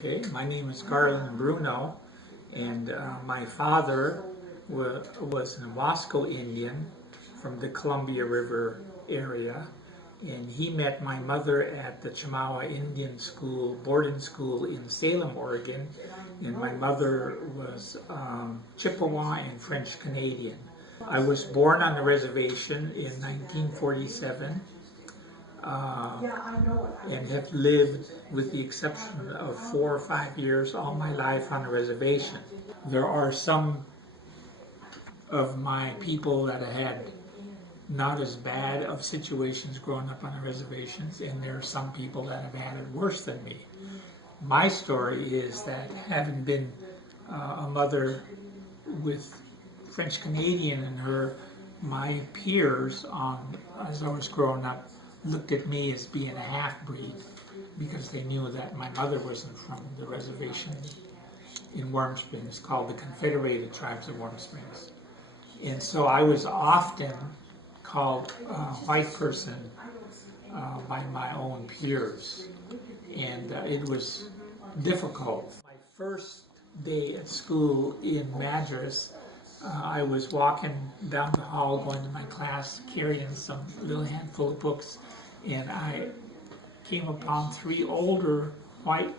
Okay, my name is GarlandBruno, and my father was an Wasco Indian from the Columbia River area, and he met my mother at the Chamawa Indian School, boarding school in Salem, Oregon, and my mother was Chippewa and French Canadian. I was born on the reservation in 1947. And have lived, with the exception of 4 or 5 years, all my life on a reservation. There are some of my people that have had not as bad of situations growing up on the reservations, and there are some people that have had it worse than me. My story is that, having been a mother with French Canadian in her, my peers as I was growing up looked at me as being a half-breed because they knew that my mother wasn't from the reservation in Warm Springs called the Confederated Tribes of Warm Springs. And so I was often called a white person by my own peers, and it was difficult. My first day at school in Madras, I was walking down the hall going to my class carrying some little handful of books, and I came upon 3 older white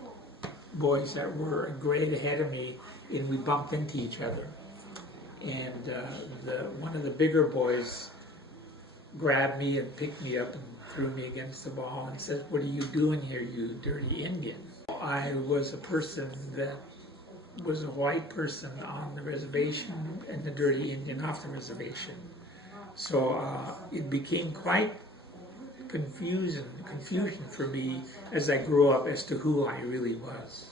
boys that were a grade ahead of me, and we bumped into each other. And one of the bigger boys grabbed me and picked me up and threw me against the wall and said, "What are you doing here, you dirty Indian?" I was a person that was a white person on the reservation and the dirty Indian off the reservation. So it became quite confusion for me as I grew up as to who I really was.